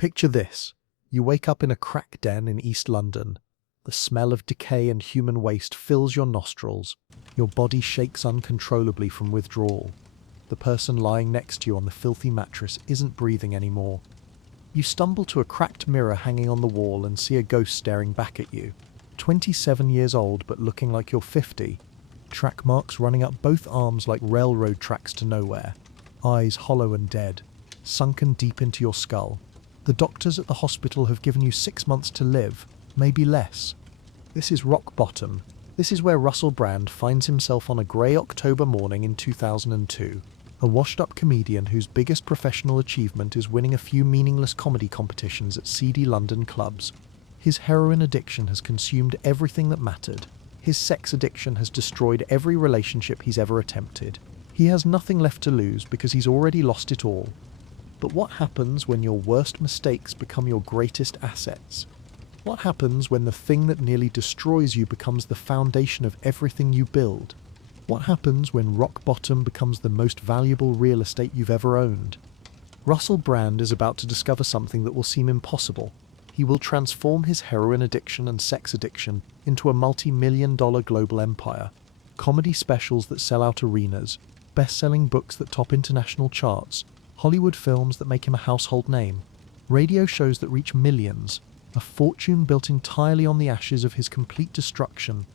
Picture this. You wake up in a crack den in East London. The smell of decay and human waste fills your nostrils. Your body shakes uncontrollably from withdrawal. The person lying next to you on the filthy mattress isn't breathing anymore. You stumble to a cracked mirror hanging on the wall and see a ghost staring back at you. 27 years old but looking like you're 50. Track marks running up both arms like railroad tracks to nowhere. Eyes hollow and dead, sunken deep into your skull. The doctors at the hospital have given you 6 months to live, maybe less. This is rock bottom. This is where Russell Brand finds himself on a grey October morning in 2002. A washed-up comedian whose biggest professional achievement is winning a few meaningless comedy competitions at seedy London clubs. His heroin addiction has consumed everything that mattered. His sex addiction has destroyed every relationship he's ever attempted. He has nothing left to lose because he's already lost it all. But what happens when your worst mistakes become your greatest assets? What happens when the thing that nearly destroys you becomes the foundation of everything you build? What happens when rock bottom becomes the most valuable real estate you've ever owned? Russell Brand is about to discover something that will seem impossible. He will transform his heroin addiction and sex addiction into a multi-million-dollar global empire. Comedy specials that sell out arenas, best-selling books that top international charts, Hollywood films that make him a household name, radio shows that reach millions, a fortune built entirely on the ashes of his complete destruction.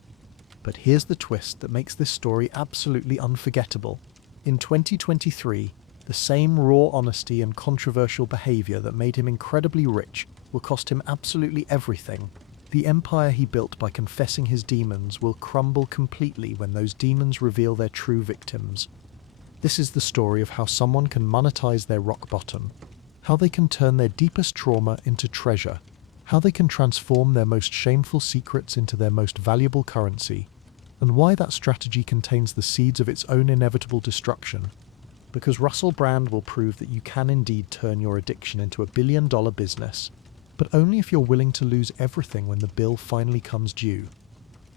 But here's the twist that makes this story absolutely unforgettable. In 2023, the same raw honesty and controversial behavior that made him incredibly rich will cost him absolutely everything. The empire he built by confessing his demons will crumble completely when those demons reveal their true victims. This is the story of how someone can monetize their rock bottom, how they can turn their deepest trauma into treasure, how they can transform their most shameful secrets into their most valuable currency, and why that strategy contains the seeds of its own inevitable destruction. Because Russell Brand will prove that you can indeed turn your addiction into a billion-dollar business, but only if you're willing to lose everything when the bill finally comes due.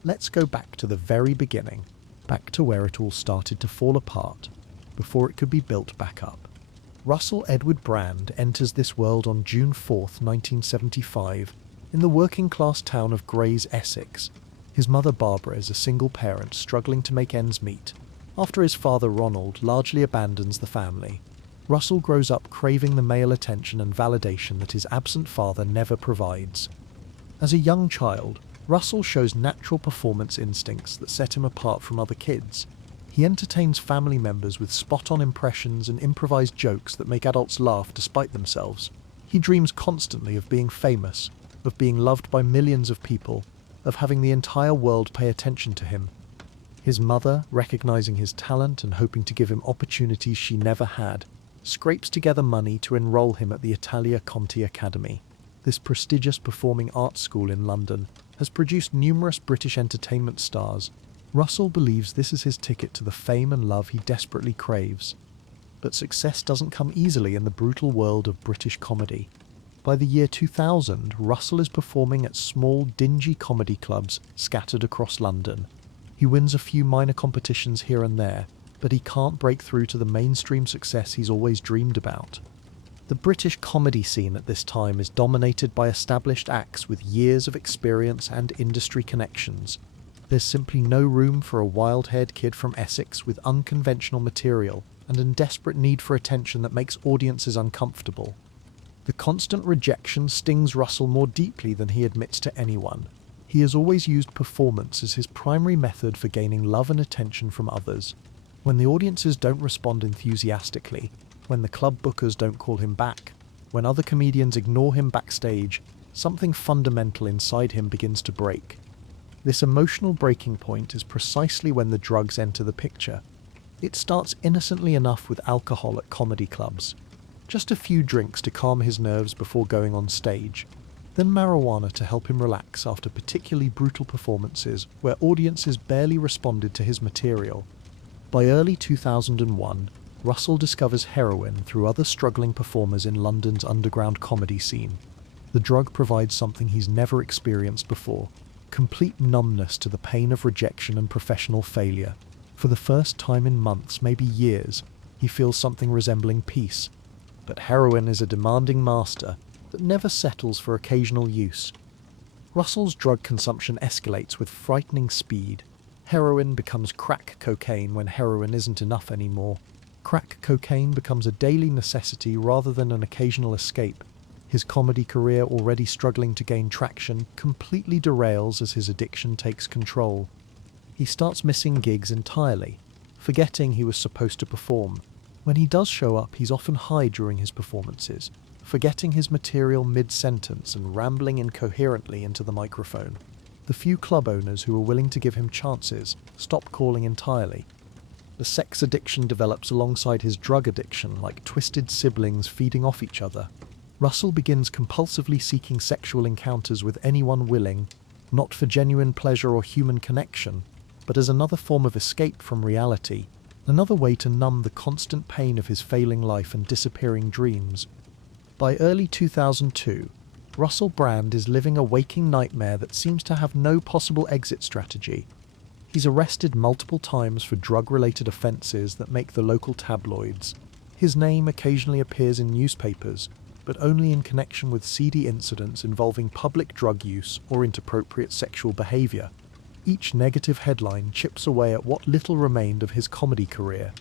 Let's go back to the very beginning, back to where it all started to fall apart, before it could be built back up. Russell Edward Brand enters this world on June 4th, 1975, in the working-class town of Grays, Essex. His mother Barbara is a single parent struggling to make ends meet. After his father Ronald largely abandons the family, Russell grows up craving the male attention and validation that his absent father never provides. As a young child, Russell shows natural performance instincts that set him apart from other kids. He entertains family members with spot-on impressions and improvised jokes that make adults laugh despite themselves. He dreams constantly of being famous, of being loved by millions of people, of having the entire world pay attention to him. His mother, recognizing his talent and hoping to give him opportunities she never had, scrapes together money to enroll him at the Italia Conti Academy. This prestigious performing arts school in London has produced numerous British entertainment stars. Russell believes this is his ticket to the fame and love he desperately craves. But success doesn't come easily in the brutal world of British comedy. By the year 2000, Russell is performing at small, dingy comedy clubs scattered across London. He wins a few minor competitions here and there, but he can't break through to the mainstream success he's always dreamed about. The British comedy scene at this time is dominated by established acts with years of experience and industry connections. There's simply no room for a wild-haired kid from Essex with unconventional material and in desperate need for attention that makes audiences uncomfortable. The constant rejection stings Russell more deeply than he admits to anyone. He has always used performance as his primary method for gaining love and attention from others. When the audiences don't respond enthusiastically, when the club bookers don't call him back, when other comedians ignore him backstage, something fundamental inside him begins to break. This emotional breaking point is precisely when the drugs enter the picture. It starts innocently enough with alcohol at comedy clubs. Just a few drinks to calm his nerves before going on stage. Then marijuana to help him relax after particularly brutal performances where audiences barely responded to his material. By early 2001, Russell discovers heroin through other struggling performers in London's underground comedy scene. The drug provides something he's never experienced before. Complete numbness to the pain of rejection and professional failure. For the first time in months, maybe years, he feels something resembling peace. But heroin is a demanding master. that never settles for occasional use. Russell's drug consumption escalates with frightening speed. Heroin becomes crack cocaine when heroin isn't enough anymore. Crack cocaine becomes a daily necessity rather than an occasional escape. His comedy career, already struggling to gain traction, completely derails as his addiction takes control. He starts missing gigs entirely, forgetting he was supposed to perform. When he does show up, he's often high during his performances, forgetting his material mid-sentence and rambling incoherently into the microphone. The few club owners who were willing to give him chances stop calling entirely. The sex addiction develops alongside his drug addiction, like twisted siblings feeding off each other. Russell begins compulsively seeking sexual encounters with anyone willing, not for genuine pleasure or human connection, but as another form of escape from reality, another way to numb the constant pain of his failing life and disappearing dreams. By early 2002, Russell Brand is living a waking nightmare that seems to have no possible exit strategy. He's arrested multiple times for drug-related offences that make the local tabloids. His name occasionally appears in newspapers, but only in connection with seedy incidents involving public drug use or inappropriate sexual behaviour. Each negative headline chips away at what little remained of his comedy career.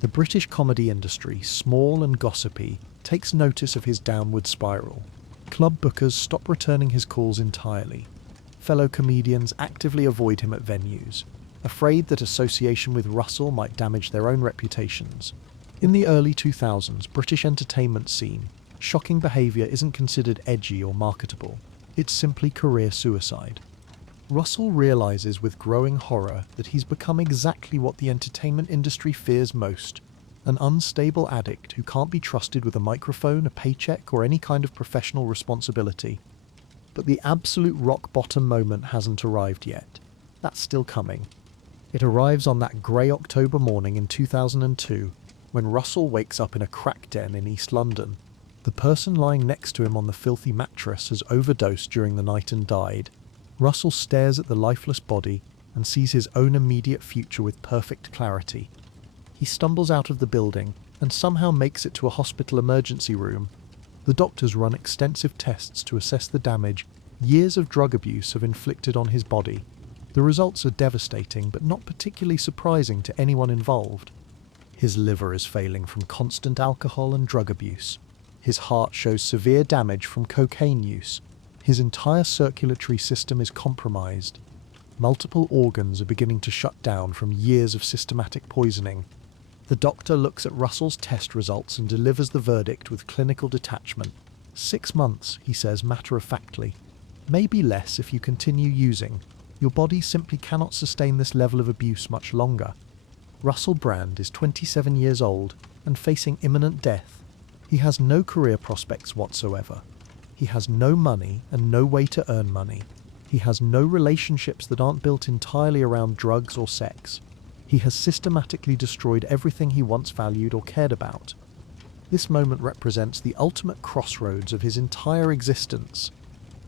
The British comedy industry, small and gossipy, takes notice of his downward spiral. Club bookers stop returning his calls entirely. Fellow comedians actively avoid him at venues, afraid that association with Russell might damage their own reputations. In the early 2000s British entertainment scene, shocking behaviour isn't considered edgy or marketable. It's simply career suicide. Russell realises with growing horror that he's become exactly what the entertainment industry fears most: an unstable addict who can't be trusted with a microphone, a paycheck, or any kind of professional responsibility. But the absolute rock bottom moment hasn't arrived yet. That's still coming. It arrives on that grey October morning in 2002, when Russell wakes up in a crack den in East London. The person lying next to him on the filthy mattress has overdosed during the night and died. Russell stares at the lifeless body and sees his own immediate future with perfect clarity. He stumbles out of the building and somehow makes it to a hospital emergency room. The doctors run extensive tests to assess the damage years of drug abuse have inflicted on his body. The results are devastating, but not particularly surprising to anyone involved. His liver is failing from constant alcohol and drug abuse. His heart shows severe damage from cocaine use. His entire circulatory system is compromised. Multiple organs are beginning to shut down from years of systematic poisoning. The doctor looks at Russell's test results and delivers the verdict with clinical detachment. 6 months, he says matter-of-factly. Maybe less if you continue using. Your body simply cannot sustain this level of abuse much longer. Russell Brand is 27 years old and facing imminent death. He has no career prospects whatsoever. He has no money and no way to earn money. He has no relationships that aren't built entirely around drugs or sex. He has systematically destroyed everything he once valued or cared about. This moment represents the ultimate crossroads of his entire existence.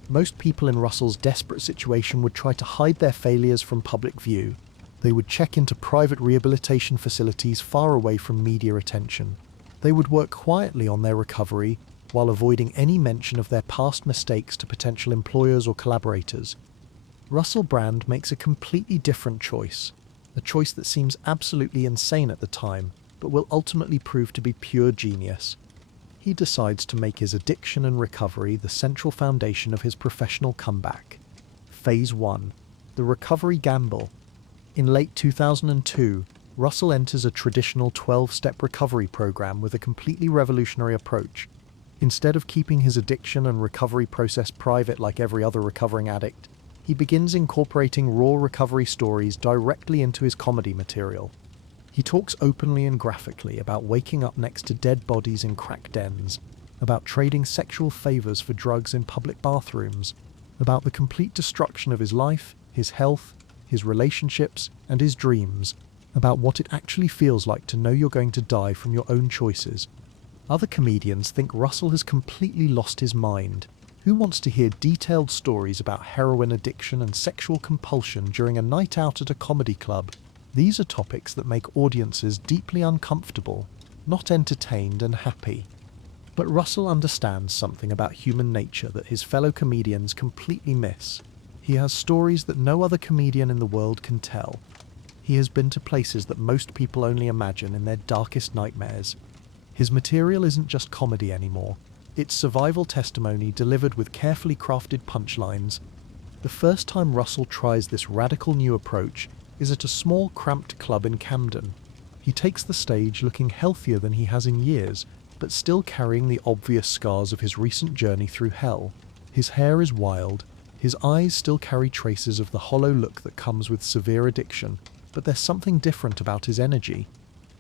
Most people in Russell's desperate situation would try to hide their failures from public view. They would check into private rehabilitation facilities far away from media attention. They would work quietly on their recovery while avoiding any mention of their past mistakes to potential employers or collaborators. Russell Brand makes a completely different choice, a choice that seems absolutely insane at the time, but will ultimately prove to be pure genius. He decides to make his addiction and recovery the central foundation of his professional comeback. Phase 1. The Recovery Gamble. In late 2002, Russell enters a traditional 12-step recovery program with a completely revolutionary approach. Instead of keeping his addiction and recovery process private like every other recovering addict, he begins incorporating raw recovery stories directly into his comedy material. He talks openly and graphically about waking up next to dead bodies in crack dens, about trading sexual favors for drugs in public bathrooms, about the complete destruction of his life, his health, his relationships, and his dreams, about what it actually feels like to know you're going to die from your own choices. Other comedians think Russell has completely lost his mind. Who wants to hear detailed stories about heroin addiction and sexual compulsion during a night out at a comedy club? These are topics that make audiences deeply uncomfortable, not entertained and happy. But Russell understands something about human nature that his fellow comedians completely miss. He has stories that no other comedian in the world can tell. He has been to places that most people only imagine in their darkest nightmares. His material isn't just comedy anymore. It's survival testimony delivered with carefully crafted punchlines. The first time Russell tries this radical new approach is at a small, cramped club in Camden. He takes the stage looking healthier than he has in years, but still carrying the obvious scars of his recent journey through hell. His hair is wild, his eyes still carry traces of the hollow look that comes with severe addiction, but there's something different about his energy.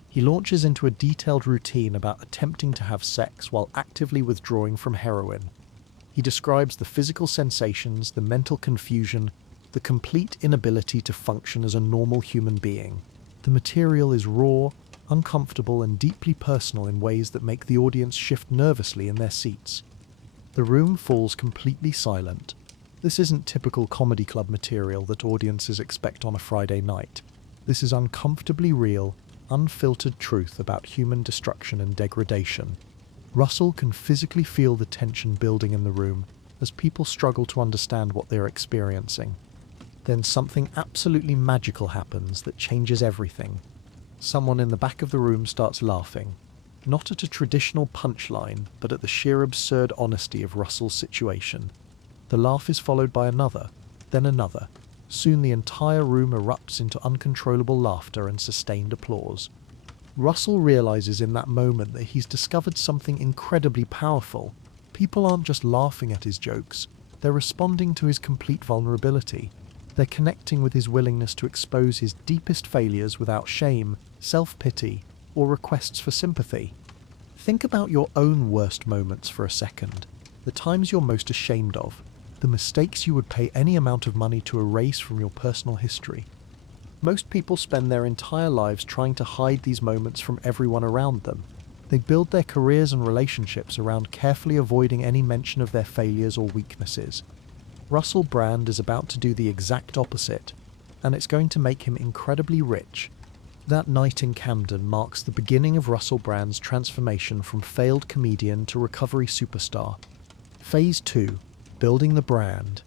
He launches into a detailed routine about attempting to have sex while actively withdrawing from heroin. He describes the physical sensations, the mental confusion, the complete inability to function as a normal human being. The material is raw, uncomfortable, and deeply personal in ways that make the audience shift nervously in their seats. The room falls completely silent. This isn't typical comedy club material that audiences expect on a Friday night. This is uncomfortably real, unfiltered truth about human destruction and degradation. Russell can physically feel the tension building in the room as people struggle to understand what they're experiencing. Then something absolutely magical happens that changes everything. Someone in the back of the room starts laughing, not at a traditional punchline, but at the sheer absurd honesty of Russell's situation. The laugh is followed by another, then another. Soon the entire room erupts into uncontrollable laughter and sustained applause. Russell realizes in that moment that he's discovered something incredibly powerful. People aren't just laughing at his jokes, they're responding to his complete vulnerability. They're connecting with his willingness to expose his deepest failures without shame, self-pity, or requests for sympathy. Think about your own worst moments for a second, the times you're most ashamed of, the mistakes you would pay any amount of money to erase from your personal history. Most people spend their entire lives trying to hide these moments from everyone around them. They build their careers and relationships around carefully avoiding any mention of their failures or weaknesses. Russell Brand is about to do the exact opposite, and it's going to make him incredibly rich. That night in Camden marks the beginning of Russell Brand's transformation from failed comedian to recovery superstar. Phase 2. Building the brand.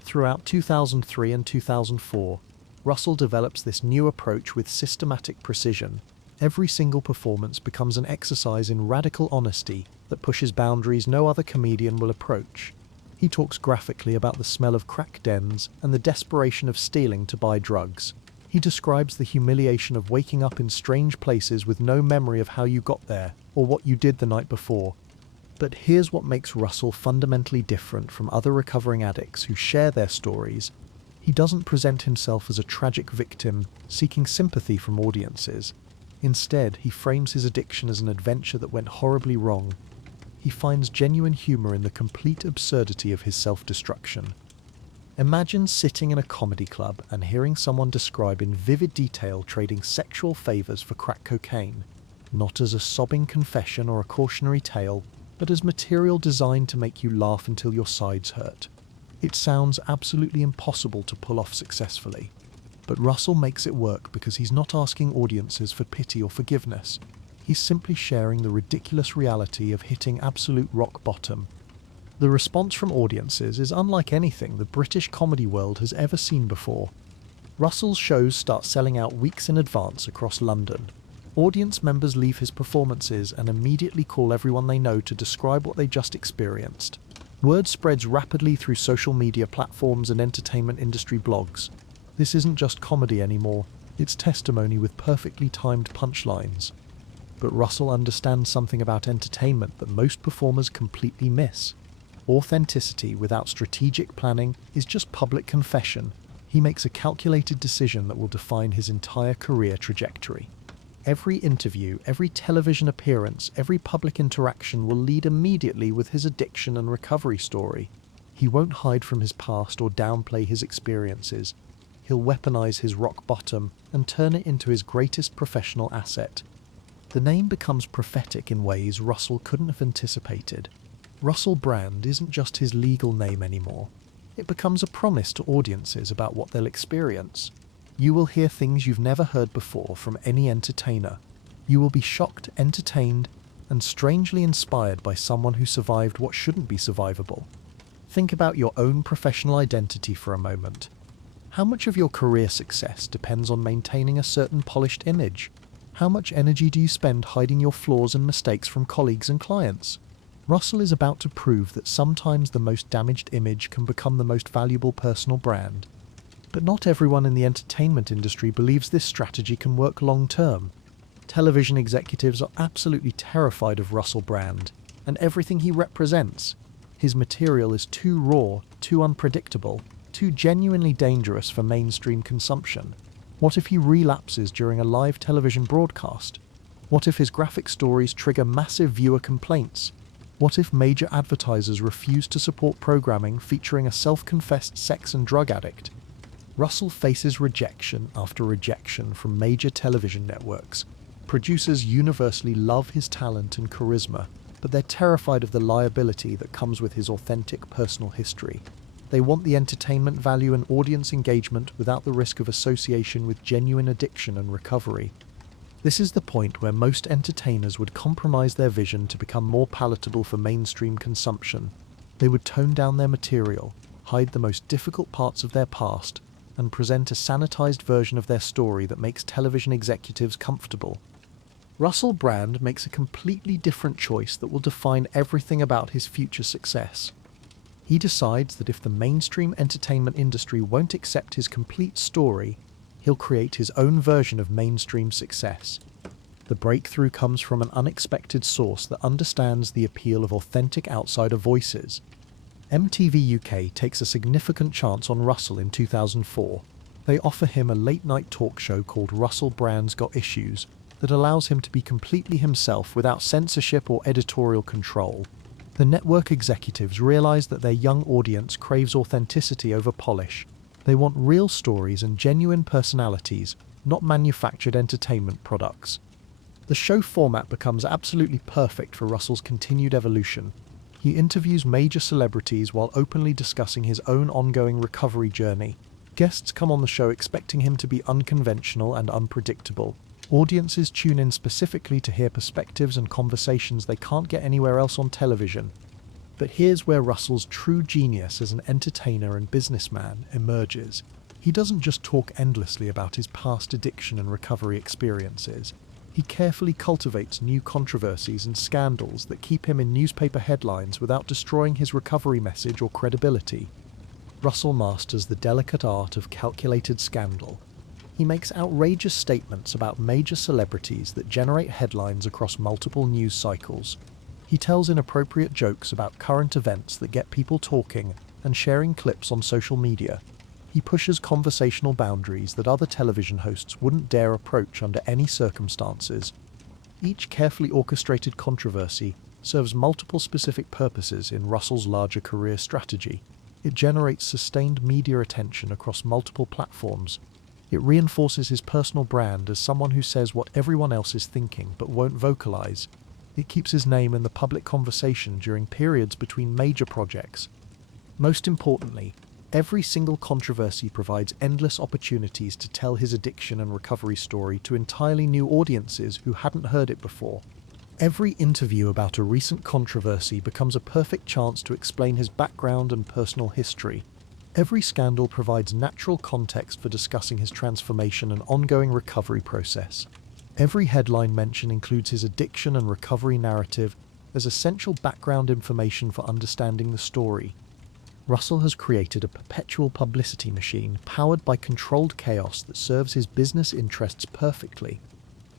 Throughout 2003 and 2004, Russell develops this new approach with systematic precision. Every single performance becomes an exercise in radical honesty that pushes boundaries no other comedian will approach. He talks graphically about the smell of crack dens and the desperation of stealing to buy drugs. He describes the humiliation of waking up in strange places with no memory of how you got there or what you did the night before. But here's what makes Russell fundamentally different from other recovering addicts who share their stories. He doesn't present himself as a tragic victim seeking sympathy from audiences. Instead, he frames his addiction as an adventure that went horribly wrong. He finds genuine humor in the complete absurdity of his self-destruction. Imagine sitting in a comedy club and hearing someone describe in vivid detail trading sexual favors for crack cocaine, not as a sobbing confession or a cautionary tale, but as material designed to make you laugh until your sides hurt. It sounds absolutely impossible to pull off successfully, but Russell makes it work because he's not asking audiences for pity or forgiveness. He's simply sharing the ridiculous reality of hitting absolute rock bottom. The response from audiences is unlike anything the British comedy world has ever seen before. Russell's shows start selling out weeks in advance across London. Audience members leave his performances and immediately call everyone they know to describe what they just experienced. Word spreads rapidly through social media platforms and entertainment industry blogs. This isn't just comedy anymore, it's testimony with perfectly timed punchlines. But Russell understands something about entertainment that most performers completely miss. Authenticity without strategic planning is just public confession. He makes a calculated decision that will define his entire career trajectory. Every interview, every television appearance, every public interaction will lead immediately with his addiction and recovery story. He won't hide from his past or downplay his experiences. He'll weaponize his rock bottom and turn it into his greatest professional asset. The name becomes prophetic in ways Russell couldn't have anticipated. Russell Brand isn't just his legal name anymore. It becomes a promise to audiences about what they'll experience. You will hear things you've never heard before from any entertainer. You will be shocked, entertained, and strangely inspired by someone who survived what shouldn't be survivable. Think about your own professional identity for a moment. How much of your career success depends on maintaining a certain polished image? How much energy do you spend hiding your flaws and mistakes from colleagues and clients? Russell is about to prove that sometimes the most damaged image can become the most valuable personal brand. But not everyone in the entertainment industry believes this strategy can work long-term. Television executives are absolutely terrified of Russell Brand and everything he represents. His material is too raw, too unpredictable, too genuinely dangerous for mainstream consumption. What if he relapses during a live television broadcast? What if his graphic stories trigger massive viewer complaints? What if major advertisers refuse to support programming featuring a self-confessed sex and drug addict? Russell faces rejection after rejection from major television networks. Producers universally love his talent and charisma, but they're terrified of the liability that comes with his authentic personal history. They want the entertainment value and audience engagement without the risk of association with genuine addiction and recovery. This is the point where most entertainers would compromise their vision to become more palatable for mainstream consumption. They would tone down their material, hide the most difficult parts of their past, and present a sanitized version of their story that makes television executives comfortable. Russell Brand makes a completely different choice that will define everything about his future success. He decides that if the mainstream entertainment industry won't accept his complete story, he'll create his own version of mainstream success. The breakthrough comes from an unexpected source that understands the appeal of authentic outsider voices. MTV UK takes a significant chance on Russell in 2004. They offer him a late-night talk show called Russell Brand's Got Issues that allows him to be completely himself without censorship or editorial control. The network executives realize that their young audience craves authenticity over polish. They want real stories and genuine personalities, not manufactured entertainment products. The show format becomes absolutely perfect for Russell's continued evolution. He interviews major celebrities while openly discussing his own ongoing recovery journey. Guests come on the show expecting him to be unconventional and unpredictable. Audiences tune in specifically to hear perspectives and conversations they can't get anywhere else on television. But here's where Russell's true genius as an entertainer and businessman emerges. He doesn't just talk endlessly about his past addiction and recovery experiences. He carefully cultivates new controversies and scandals that keep him in newspaper headlines without destroying his recovery message or credibility. Russell masters the delicate art of calculated scandal. He makes outrageous statements about major celebrities that generate headlines across multiple news cycles. He tells inappropriate jokes about current events that get people talking and sharing clips on social media. He pushes conversational boundaries that other television hosts wouldn't dare approach under any circumstances. Each carefully orchestrated controversy serves multiple specific purposes in Russell's larger career strategy. It generates sustained media attention across multiple platforms. It reinforces his personal brand as someone who says what everyone else is thinking but won't vocalize. It keeps his name in the public conversation during periods between major projects. Most importantly, every single controversy provides endless opportunities to tell his addiction and recovery story to entirely new audiences who hadn't heard it before. Every interview about a recent controversy becomes a perfect chance to explain his background and personal history. Every scandal provides natural context for discussing his transformation and ongoing recovery process. Every headline mention includes his addiction and recovery narrative as essential background information for understanding the story. Russell has created a perpetual publicity machine powered by controlled chaos that serves his business interests perfectly.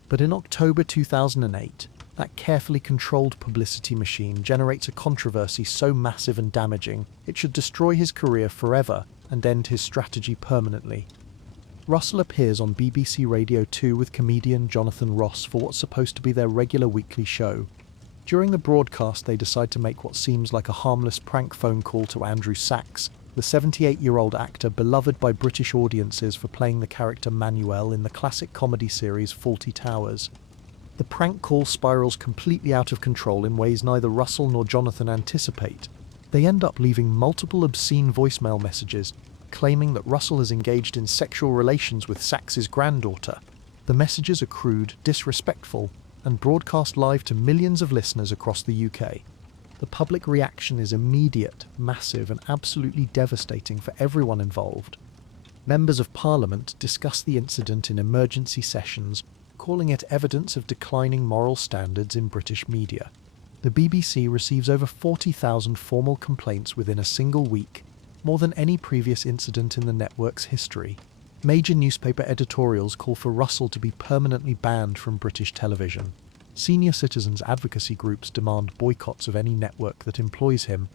But in October 2008, that carefully controlled publicity machine generates a controversy so massive and damaging it should destroy his career forever and end his strategy permanently. Russell appears on BBC Radio 2 with comedian Jonathan Ross for what's supposed to be their regular weekly show. During the broadcast, they decide to make what seems like a harmless prank phone call to Andrew Sachs, the 78-year-old actor beloved by British audiences for playing the character Manuel in the classic comedy series Fawlty Towers. The prank call spirals completely out of control in ways neither Russell nor Jonathan anticipate. They end up leaving multiple obscene voicemail messages, claiming that Russell has engaged in sexual relations with Sachs's granddaughter. The messages are crude, disrespectful, and broadcast live to millions of listeners across the UK. The public reaction is immediate, massive, and absolutely devastating for everyone involved. Members of Parliament discuss the incident in emergency sessions, calling it evidence of declining moral standards in British media. The BBC receives over 40,000 formal complaints within a single week, more than any previous incident in the network's history. Major newspaper editorials call for Russell to be permanently banned from British television. Senior citizens' advocacy groups demand boycotts of any network that employs him.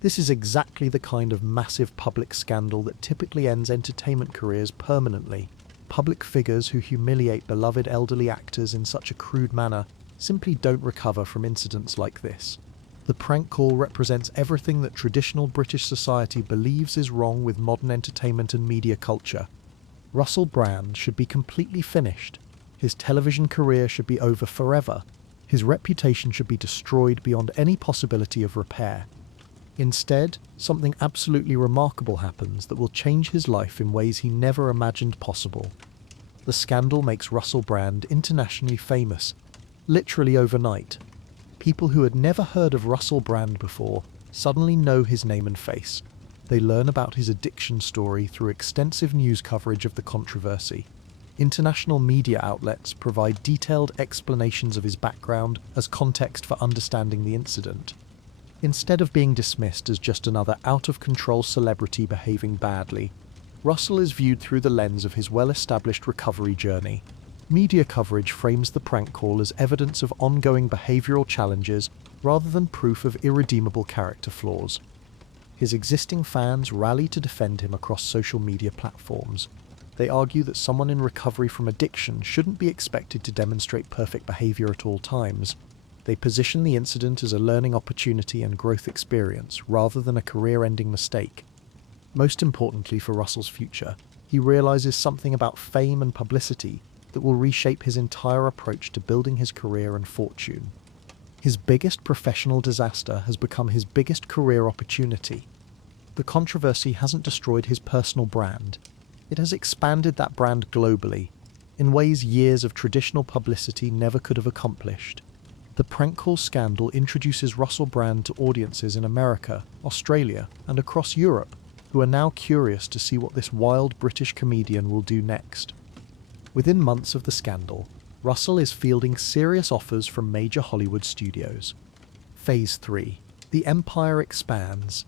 This is exactly the kind of massive public scandal that typically ends entertainment careers permanently. Public figures who humiliate beloved elderly actors in such a crude manner simply don't recover from incidents like this. The prank call represents everything that traditional British society believes is wrong with modern entertainment and media culture. Russell Brand should be completely finished. His television career should be over forever. His reputation should be destroyed beyond any possibility of repair. Instead, something absolutely remarkable happens that will change his life in ways he never imagined possible. The scandal makes Russell Brand internationally famous, literally overnight. People who had never heard of Russell Brand before suddenly know his name and face. They learn about his addiction story through extensive news coverage of the controversy. International media outlets provide detailed explanations of his background as context for understanding the incident. Instead of being dismissed as just another out-of-control celebrity behaving badly, Russell is viewed through the lens of his well-established recovery journey. Media coverage frames the prank call as evidence of ongoing behavioral challenges rather than proof of irredeemable character flaws. His existing fans rally to defend him across social media platforms. They argue that someone in recovery from addiction shouldn't be expected to demonstrate perfect behavior at all times. They position the incident as a learning opportunity and growth experience rather than a career-ending mistake. Most importantly for Russell's future, he realizes something about fame and publicity that will reshape his entire approach to building his career and fortune. His biggest professional disaster has become his biggest career opportunity. The controversy hasn't destroyed his personal brand. It has expanded that brand globally, in ways years of traditional publicity never could have accomplished. The prank call scandal introduces Russell Brand to audiences in America, Australia, and across Europe, who are now curious to see what this wild British comedian will do next. Within months of the scandal, Russell is fielding serious offers from major Hollywood studios. Phase 3. The empire expands.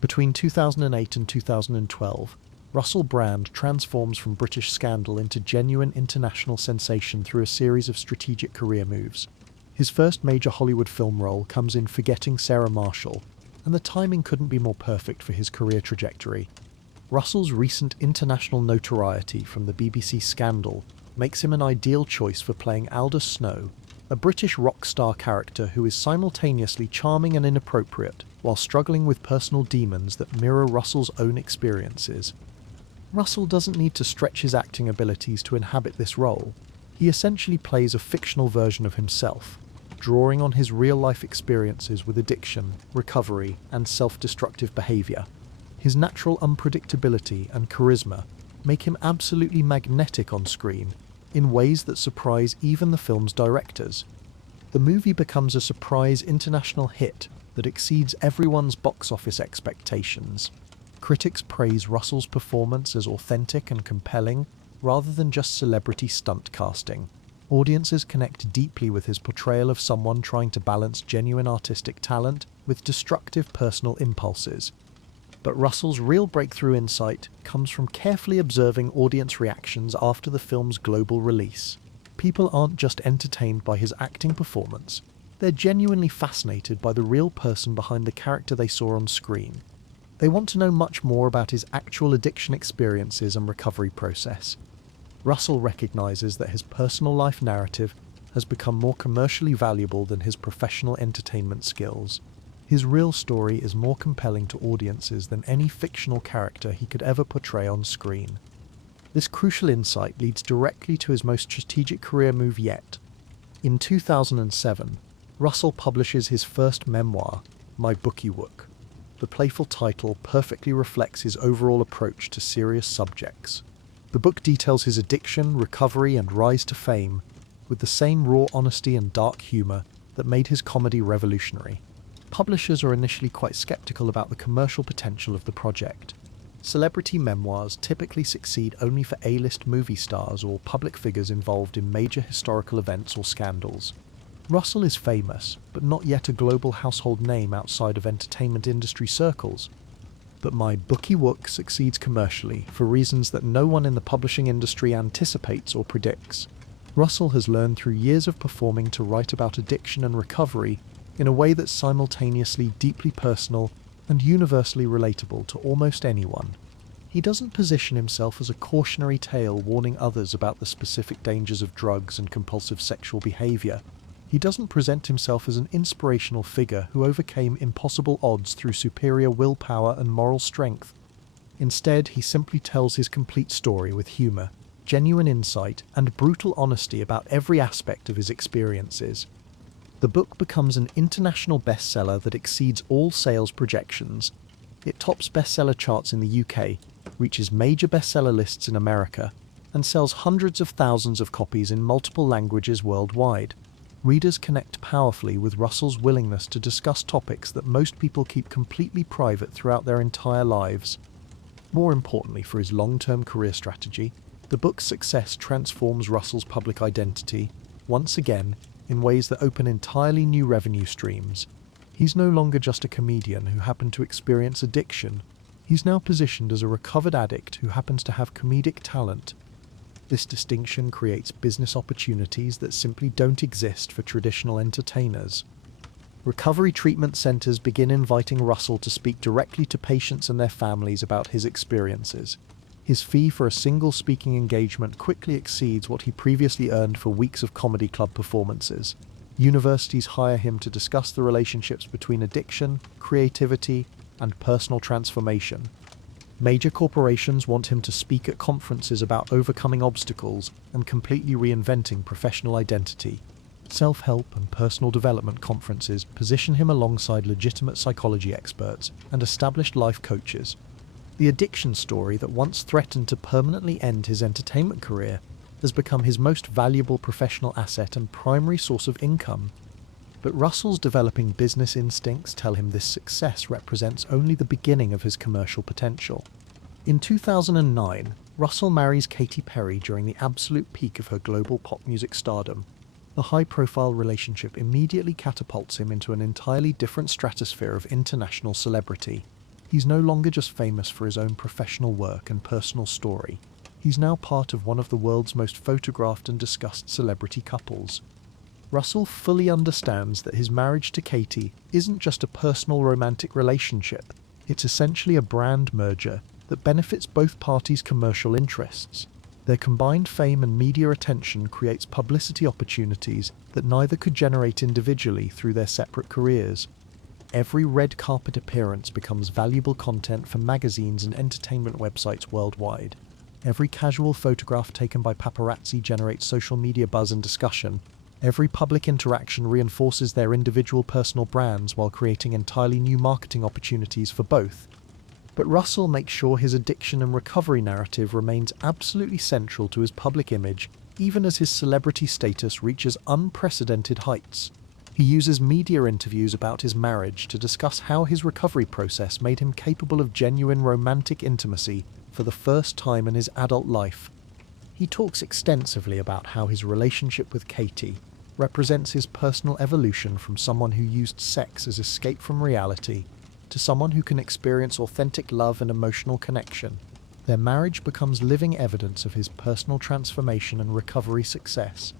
Between 2008 and 2012, Russell Brand transforms from British scandal into genuine international sensation through a series of strategic career moves. His first major Hollywood film role comes in Forgetting Sarah Marshall, and the timing couldn't be more perfect for his career trajectory. Russell's recent international notoriety from the BBC Scandal makes him an ideal choice for playing Aldous Snow, a British rock star character who is simultaneously charming and inappropriate while struggling with personal demons that mirror Russell's own experiences. Russell doesn't need to stretch his acting abilities to inhabit this role. He essentially plays a fictional version of himself, drawing on his real-life experiences with addiction, recovery, and self-destructive behavior. His natural unpredictability and charisma make him absolutely magnetic on screen, in ways that surprise even the film's directors. The movie becomes a surprise international hit that exceeds everyone's box office expectations. Critics praise Russell's performance as authentic and compelling, rather than just celebrity stunt casting. Audiences connect deeply with his portrayal of someone trying to balance genuine artistic talent with destructive personal impulses. But Russell's real breakthrough insight comes from carefully observing audience reactions after the film's global release. People aren't just entertained by his acting performance, they're genuinely fascinated by the real person behind the character they saw on screen. They want to know much more about his actual addiction experiences and recovery process. Russell recognizes that his personal life narrative has become more commercially valuable than his professional entertainment skills. His real story is more compelling to audiences than any fictional character he could ever portray on screen. This crucial insight leads directly to his most strategic career move yet. In 2007, Russell publishes his first memoir, My Bookie Wook. The playful title perfectly reflects his overall approach to serious subjects. The book details his addiction, recovery, and rise to fame, with the same raw honesty and dark humour that made his comedy revolutionary. Publishers are initially quite skeptical about the commercial potential of the project. Celebrity memoirs typically succeed only for A-list movie stars or public figures involved in major historical events or scandals. Russell is famous, but not yet a global household name outside of entertainment industry circles. But My Bookie Wook succeeds commercially for reasons that no one in the publishing industry anticipates or predicts. Russell has learned through years of performing to write about addiction and recovery in a way that's simultaneously deeply personal and universally relatable to almost anyone. He doesn't position himself as a cautionary tale warning others about the specific dangers of drugs and compulsive sexual behavior. He doesn't present himself as an inspirational figure who overcame impossible odds through superior willpower and moral strength. Instead, he simply tells his complete story with humor, genuine insight, and brutal honesty about every aspect of his experiences. The book becomes an international bestseller that exceeds all sales projections. It tops bestseller charts in the UK, reaches major bestseller lists in America, and sells hundreds of thousands of copies in multiple languages worldwide. Readers connect powerfully with Russell's willingness to discuss topics that most people keep completely private throughout their entire lives. More importantly for his long-term career strategy, the book's success transforms Russell's public identity, once again, in ways that open entirely new revenue streams. He's no longer just a comedian who happened to experience addiction. He's now positioned as a recovered addict who happens to have comedic talent. This distinction creates business opportunities that simply don't exist for traditional entertainers. Recovery treatment centers begin inviting Russell to speak directly to patients and their families about his experiences. His fee for a single speaking engagement quickly exceeds what he previously earned for weeks of comedy club performances. Universities hire him to discuss the relationships between addiction, creativity, and personal transformation. Major corporations want him to speak at conferences about overcoming obstacles and completely reinventing professional identity. Self-help and personal development conferences position him alongside legitimate psychology experts and established life coaches. The addiction story that once threatened to permanently end his entertainment career has become his most valuable professional asset and primary source of income. But Russell's developing business instincts tell him this success represents only the beginning of his commercial potential. In 2009, Russell marries Katy Perry during the absolute peak of her global pop music stardom. The high-profile relationship immediately catapults him into an entirely different stratosphere of international celebrity. He's no longer just famous for his own professional work and personal story. He's now part of one of the world's most photographed and discussed celebrity couples. Russell fully understands that his marriage to Katy isn't just a personal romantic relationship. It's essentially a brand merger that benefits both parties' commercial interests. Their combined fame and media attention creates publicity opportunities that neither could generate individually through their separate careers. Every red carpet appearance becomes valuable content for magazines and entertainment websites worldwide. Every casual photograph taken by paparazzi generates social media buzz and discussion. Every public interaction reinforces their individual personal brands while creating entirely new marketing opportunities for both. But Russell makes sure his addiction and recovery narrative remains absolutely central to his public image, even as his celebrity status reaches unprecedented heights. He uses media interviews about his marriage to discuss how his recovery process made him capable of genuine romantic intimacy for the first time in his adult life. He talks extensively about how his relationship with Katy represents his personal evolution from someone who used sex as escape from reality to someone who can experience authentic love and emotional connection. Their marriage becomes living evidence of his personal transformation and recovery success.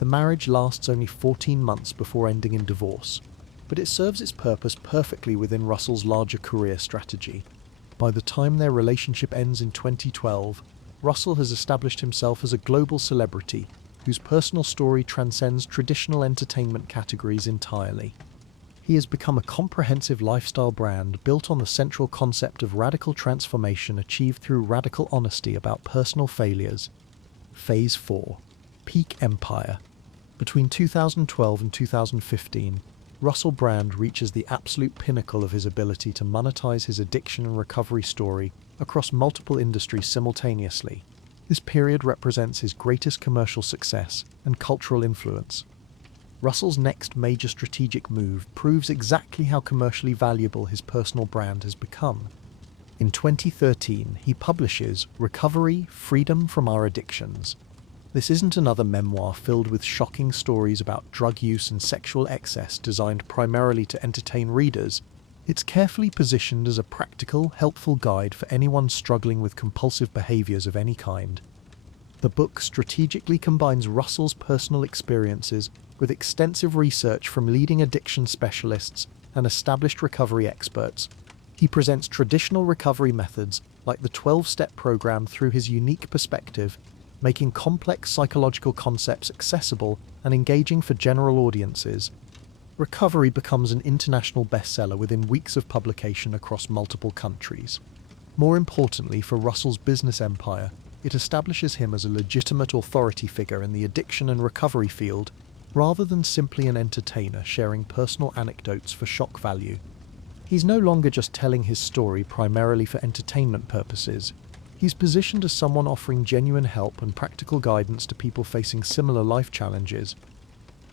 The marriage lasts only 14 months before ending in divorce, but it serves its purpose perfectly within Russell's larger career strategy. By the time their relationship ends in 2012, Russell has established himself as a global celebrity whose personal story transcends traditional entertainment categories entirely. He has become a comprehensive lifestyle brand built on the central concept of radical transformation achieved through radical honesty about personal failures. Phase 4. Peak Empire. Between 2012 and 2015, Russell Brand reaches the absolute pinnacle of his ability to monetize his addiction and recovery story across multiple industries simultaneously. This period represents his greatest commercial success and cultural influence. Russell's next major strategic move proves exactly how commercially valuable his personal brand has become. In 2013, he publishes Recovery: Freedom from Our Addictions. This isn't another memoir filled with shocking stories about drug use and sexual excess designed primarily to entertain readers. It's carefully positioned as a practical, helpful guide for anyone struggling with compulsive behaviors of any kind. The book strategically combines Russell's personal experiences with extensive research from leading addiction specialists and established recovery experts. He presents traditional recovery methods like the 12-step program through his unique perspective, making complex psychological concepts accessible and engaging for general audiences. Recovery becomes an international bestseller within weeks of publication across multiple countries. More importantly for Russell's business empire, it establishes him as a legitimate authority figure in the addiction and recovery field, rather than simply an entertainer sharing personal anecdotes for shock value. He's no longer just telling his story primarily for entertainment purposes. He's positioned as someone offering genuine help and practical guidance to people facing similar life challenges.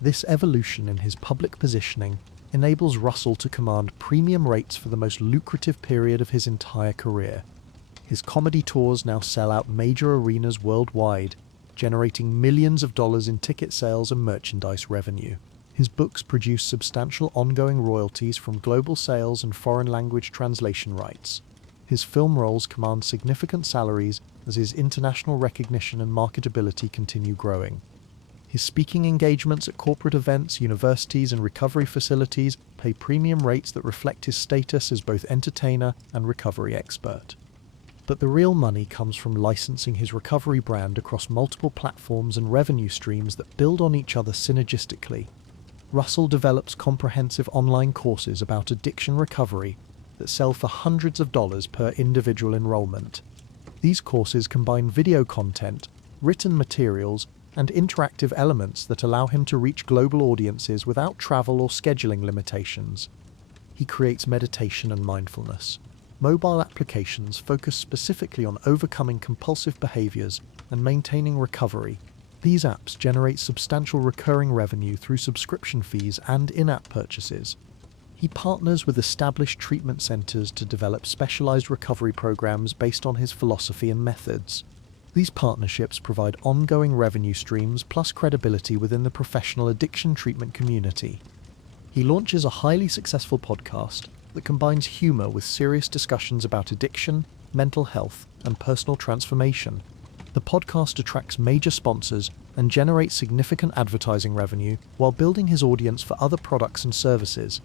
This evolution in his public positioning enables Russell to command premium rates for the most lucrative period of his entire career. His comedy tours now sell out major arenas worldwide, generating millions of dollars in ticket sales and merchandise revenue. His books produce substantial ongoing royalties from global sales and foreign language translation rights. His film roles command significant salaries as his international recognition and marketability continue growing. His speaking engagements at corporate events, universities, and recovery facilities pay premium rates that reflect his status as both entertainer and recovery expert. But the real money comes from licensing his recovery brand across multiple platforms and revenue streams that build on each other synergistically. Russell develops comprehensive online courses about addiction recovery that sell for hundreds of dollars per individual enrollment. These courses combine video content, written materials, and interactive elements that allow him to reach global audiences without travel or scheduling limitations. He creates meditation and mindfulness. Mobile applications focus specifically on overcoming compulsive behaviors and maintaining recovery. These apps generate substantial recurring revenue through subscription fees and in-app purchases. He partners with established treatment centers to develop specialized recovery programs based on his philosophy and methods. These partnerships provide ongoing revenue streams plus credibility within the professional addiction treatment community. He launches a highly successful podcast that combines humor with serious discussions about addiction, mental health, and personal transformation. The podcast attracts major sponsors and generates significant advertising revenue while building his audience for other products and services.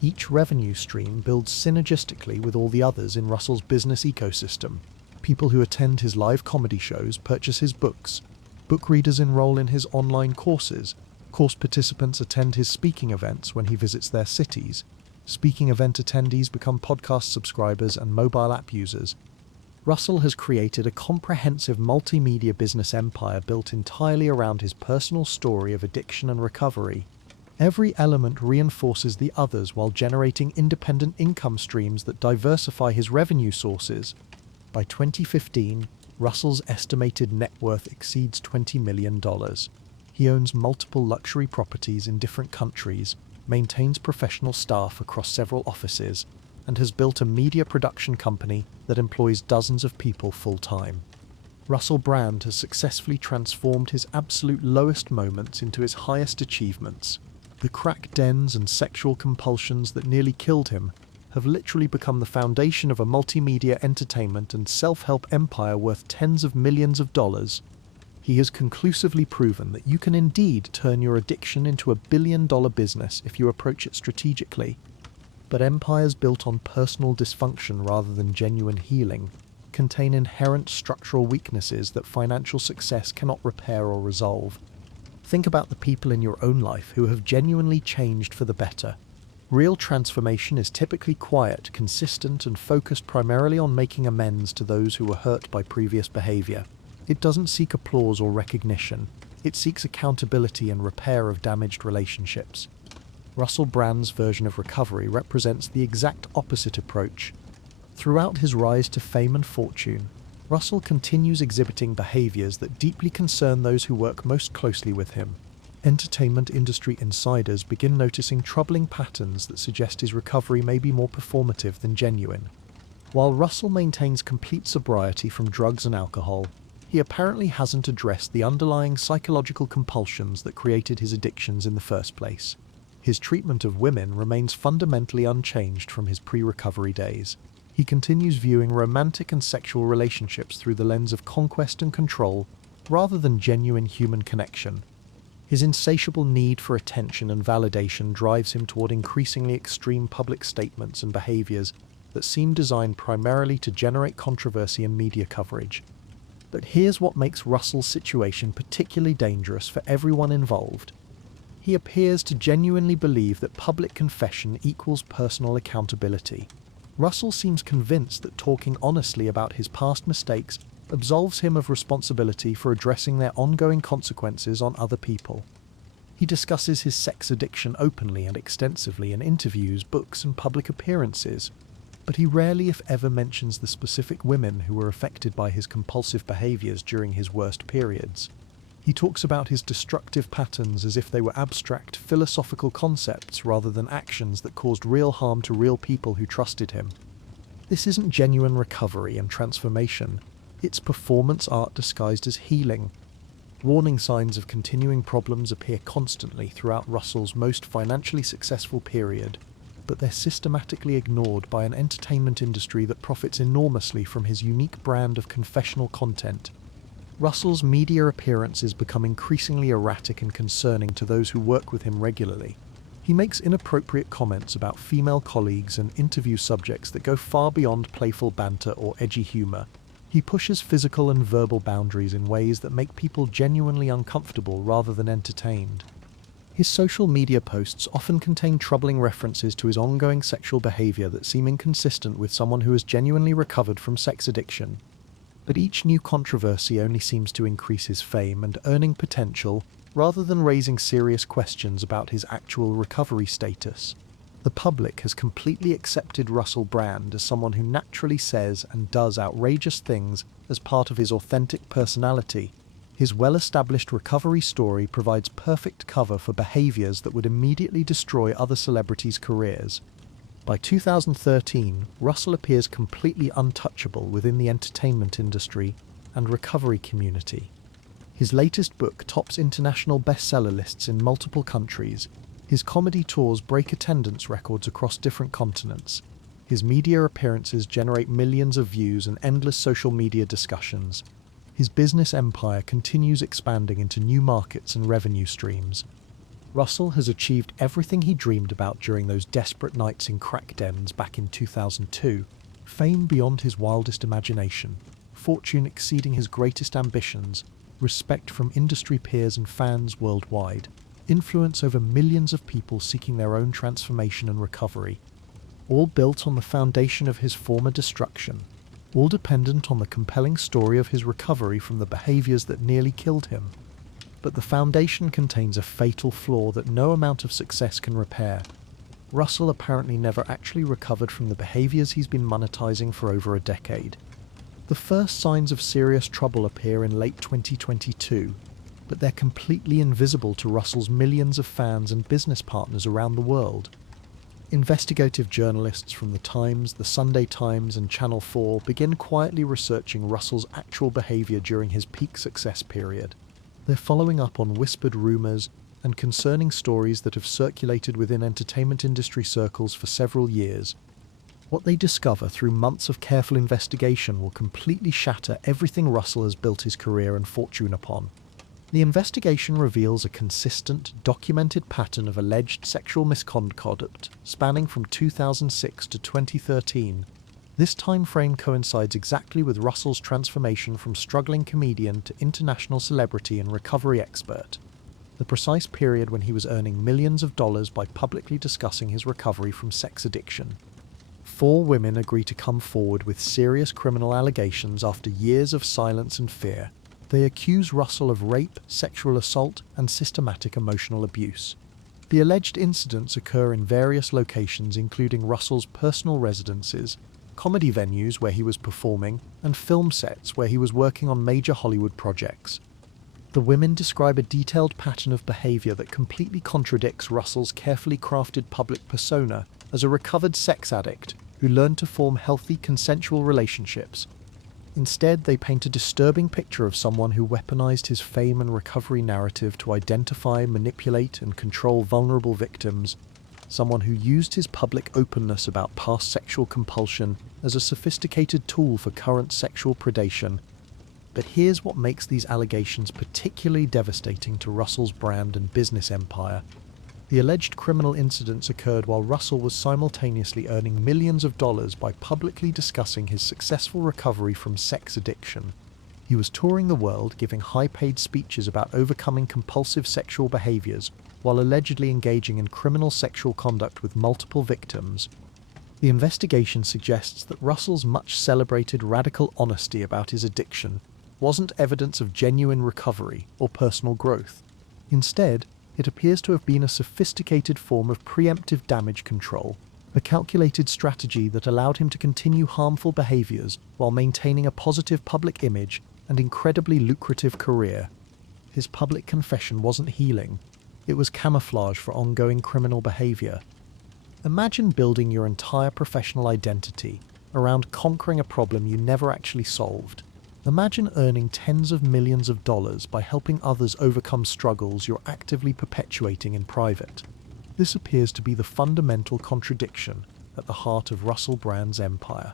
Each revenue stream builds synergistically with all the others in Russell's business ecosystem. People who attend his live comedy shows purchase his books. Book readers enroll in his online courses. Course participants attend his speaking events when he visits their cities. Speaking event attendees become podcast subscribers and mobile app users. Russell has created a comprehensive multimedia business empire built entirely around his personal story of addiction and recovery. Every element reinforces the others while generating independent income streams that diversify his revenue sources. By 2015, Russell's estimated net worth exceeds $20 million. He owns multiple luxury properties in different countries, maintains professional staff across several offices, and has built a media production company that employs dozens of people full-time. Russell Brand has successfully transformed his absolute lowest moments into his highest achievements. The crack dens and sexual compulsions that nearly killed him have literally become the foundation of a multimedia entertainment and self-help empire worth tens of millions of dollars. He has conclusively proven that you can indeed turn your addiction into a billion-dollar business if you approach it strategically. But empires built on personal dysfunction rather than genuine healing contain inherent structural weaknesses that financial success cannot repair or resolve. Think about the people in your own life who have genuinely changed for the better. Real transformation is typically quiet, consistent, and focused primarily on making amends to those who were hurt by previous behavior. It doesn't seek applause or recognition. It seeks accountability and repair of damaged relationships. Russell Brand's version of recovery represents the exact opposite approach. Throughout his rise to fame and fortune, Russell continues exhibiting behaviors that deeply concern those who work most closely with him. Entertainment industry insiders begin noticing troubling patterns that suggest his recovery may be more performative than genuine. While Russell maintains complete sobriety from drugs and alcohol, he apparently hasn't addressed the underlying psychological compulsions that created his addictions in the first place. His treatment of women remains fundamentally unchanged from his pre-recovery days. He continues viewing romantic and sexual relationships through the lens of conquest and control, rather than genuine human connection. His insatiable need for attention and validation drives him toward increasingly extreme public statements and behaviors that seem designed primarily to generate controversy and media coverage. But here's what makes Russell's situation particularly dangerous for everyone involved. He appears to genuinely believe that public confession equals personal accountability. Russell seems convinced that talking honestly about his past mistakes absolves him of responsibility for addressing their ongoing consequences on other people. He discusses his sex addiction openly and extensively in interviews, books, and public appearances, but he rarely, if ever, mentions the specific women who were affected by his compulsive behaviors during his worst periods. He talks about his destructive patterns as if they were abstract, philosophical concepts rather than actions that caused real harm to real people who trusted him. This isn't genuine recovery and transformation. It's performance art disguised as healing. Warning signs of continuing problems appear constantly throughout Russell's most financially successful period, but they're systematically ignored by an entertainment industry that profits enormously from his unique brand of confessional content. Russell's media appearances become increasingly erratic and concerning to those who work with him regularly. He makes inappropriate comments about female colleagues and interview subjects that go far beyond playful banter or edgy humor. He pushes physical and verbal boundaries in ways that make people genuinely uncomfortable rather than entertained. His social media posts often contain troubling references to his ongoing sexual behavior that seem inconsistent with someone who has genuinely recovered from sex addiction. But each new controversy only seems to increase his fame and earning potential, rather than raising serious questions about his actual recovery status. The public has completely accepted Russell Brand as someone who naturally says and does outrageous things as part of his authentic personality. His well-established recovery story provides perfect cover for behaviors that would immediately destroy other celebrities' careers. By 2013, Russell appears completely untouchable within the entertainment industry and recovery community. His latest book tops international bestseller lists in multiple countries. His comedy tours break attendance records across different continents. His media appearances generate millions of views and endless social media discussions. His business empire continues expanding into new markets and revenue streams. Russell has achieved everything he dreamed about during those desperate nights in crack dens back in 2002. Fame beyond his wildest imagination, fortune exceeding his greatest ambitions, respect from industry peers and fans worldwide, influence over millions of people seeking their own transformation and recovery, all built on the foundation of his former destruction, all dependent on the compelling story of his recovery from the behaviors that nearly killed him. But the foundation contains a fatal flaw that no amount of success can repair. Russell apparently never actually recovered from the behaviors he's been monetizing for over a decade. The first signs of serious trouble appear in late 2022, but they're completely invisible to Russell's millions of fans and business partners around the world. Investigative journalists from The Times, The Sunday Times, and Channel 4 begin quietly researching Russell's actual behavior during his peak success period. They're following up on whispered rumors and concerning stories that have circulated within entertainment industry circles for several years. What they discover through months of careful investigation will completely shatter everything Russell has built his career and fortune upon. The investigation reveals a consistent, documented pattern of alleged sexual misconduct spanning from 2006 to 2013. This time frame coincides exactly with Russell's transformation from struggling comedian to international celebrity and recovery expert, the precise period when he was earning millions of dollars by publicly discussing his recovery from sex addiction. 4 women agree to come forward with serious criminal allegations after years of silence and fear. They accuse Russell of rape, sexual assault, and systematic emotional abuse. The alleged incidents occur in various locations including Russell's personal residences, comedy venues where he was performing, and film sets where he was working on major Hollywood projects. The women describe a detailed pattern of behavior that completely contradicts Russell's carefully crafted public persona as a recovered sex addict who learned to form healthy, consensual relationships. Instead, they paint a disturbing picture of someone who weaponized his fame and recovery narrative to identify, manipulate, and control vulnerable victims, someone who used his public openness about past sexual compulsion as a sophisticated tool for current sexual predation. But here's what makes these allegations particularly devastating to Russell's brand and business empire. The alleged criminal incidents occurred while Russell was simultaneously earning millions of dollars by publicly discussing his successful recovery from sex addiction. He was touring the world giving high-paid speeches about overcoming compulsive sexual behaviors while allegedly engaging in criminal sexual conduct with multiple victims. The investigation suggests that Russell's much-celebrated radical honesty about his addiction wasn't evidence of genuine recovery or personal growth. Instead, it appears to have been a sophisticated form of preemptive damage control, a calculated strategy that allowed him to continue harmful behaviors while maintaining a positive public image and incredibly lucrative career. His public confession wasn't healing, it was camouflage for ongoing criminal behavior. Imagine building your entire professional identity around conquering a problem you never actually solved. Imagine earning tens of millions of dollars by helping others overcome struggles you're actively perpetuating in private. This appears to be the fundamental contradiction at the heart of Russell Brand's empire.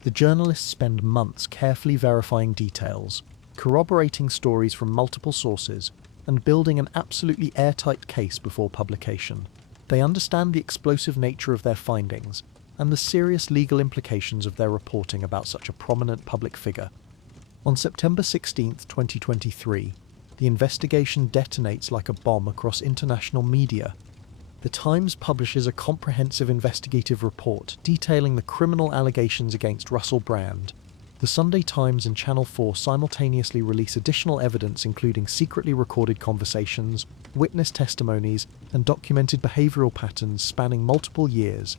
The journalists spend months carefully verifying details, corroborating stories from multiple sources, and building an absolutely airtight case before publication. They understand the explosive nature of their findings and the serious legal implications of their reporting about such a prominent public figure. On September 16, 2023, the investigation detonates like a bomb across international media. The Times publishes a comprehensive investigative report detailing the criminal allegations against Russell Brand. The Sunday Times and Channel 4 simultaneously release additional evidence including secretly recorded conversations, witness testimonies, and documented behavioral patterns spanning multiple years.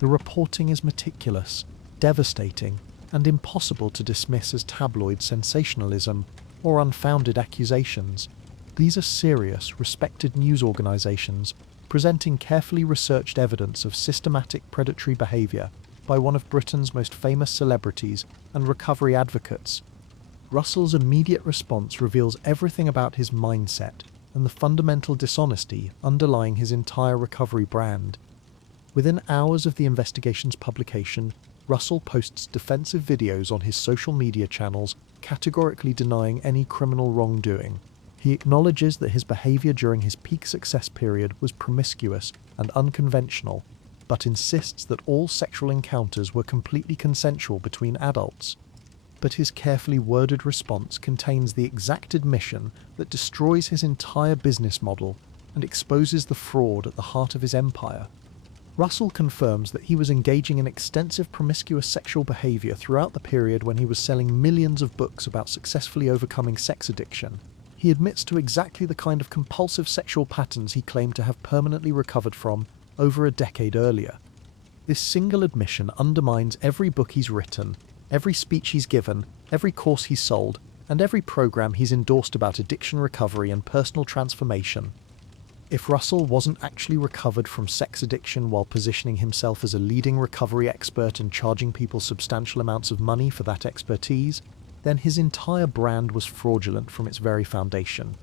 The reporting is meticulous, devastating, and impossible to dismiss as tabloid sensationalism or unfounded accusations. These are serious, respected news organizations presenting carefully researched evidence of systematic predatory behavior by one of Britain's most famous celebrities and recovery advocates. Russell's immediate response reveals everything about his mindset and the fundamental dishonesty underlying his entire recovery brand. Within hours of the investigation's publication, Russell posts defensive videos on his social media channels, categorically denying any criminal wrongdoing. He acknowledges that his behavior during his peak success period was promiscuous and unconventional, but insists that all sexual encounters were completely consensual between adults. But his carefully worded response contains the exact admission that destroys his entire business model and exposes the fraud at the heart of his empire. Russell confirms that he was engaging in extensive promiscuous sexual behavior throughout the period when he was selling millions of books about successfully overcoming sex addiction. He admits to exactly the kind of compulsive sexual patterns he claimed to have permanently recovered from over a decade earlier. This single admission undermines every book he's written, every speech he's given, every course he's sold, and every program he's endorsed about addiction recovery and personal transformation. If Russell wasn't actually recovered from sex addiction while positioning himself as a leading recovery expert and charging people substantial amounts of money for that expertise, then his entire brand was fraudulent from its very foundation.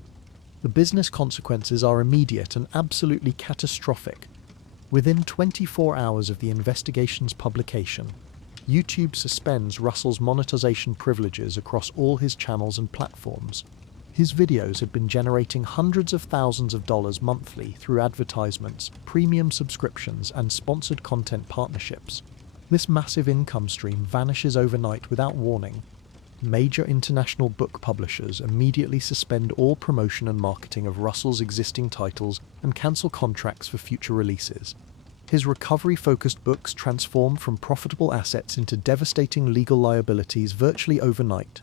The business consequences are immediate and absolutely catastrophic. Within 24 hours of the investigation's publication, YouTube suspends Russell's monetization privileges across all his channels and platforms. His videos had been generating hundreds of thousands of dollars monthly through advertisements, premium subscriptions, and sponsored content partnerships. This massive income stream vanishes overnight without warning. Major international book publishers immediately suspend all promotion and marketing of Russell's existing titles and cancel contracts for future releases. His recovery-focused books transform from profitable assets into devastating legal liabilities virtually overnight.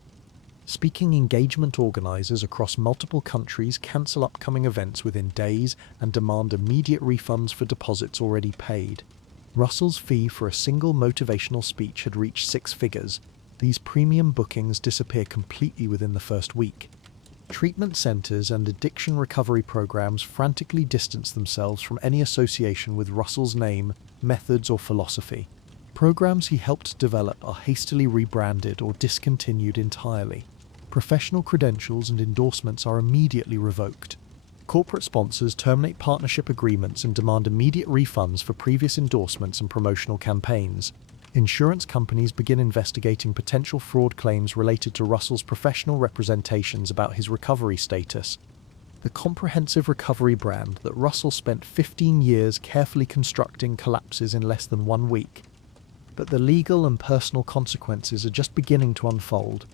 Speaking engagement organizers across multiple countries cancel upcoming events within days and demand immediate refunds for deposits already paid. Russell's fee for a single motivational speech had reached six figures. These premium bookings disappear completely within the first week. Treatment centers and addiction recovery programs frantically distance themselves from any association with Russell's name, methods, or philosophy. Programs he helped develop are hastily rebranded or discontinued entirely. Professional credentials and endorsements are immediately revoked. Corporate sponsors terminate partnership agreements and demand immediate refunds for previous endorsements and promotional campaigns. Insurance companies begin investigating potential fraud claims related to Russell's professional representations about his recovery status. The comprehensive recovery brand that Russell spent 15 years carefully constructing collapses in less than 1 week. But the legal and personal consequences are just beginning to unfold.